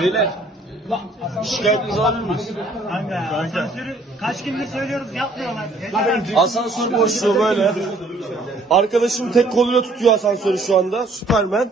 Beyler. Şikayetinizi alabilir miyiz? Kanka, asansörü kaç gündür söylüyoruz yapmıyorlar. Asansör boşluğu böyle. Arkadaşım tek koluyla tutuyor asansörü şu anda. Süpermen.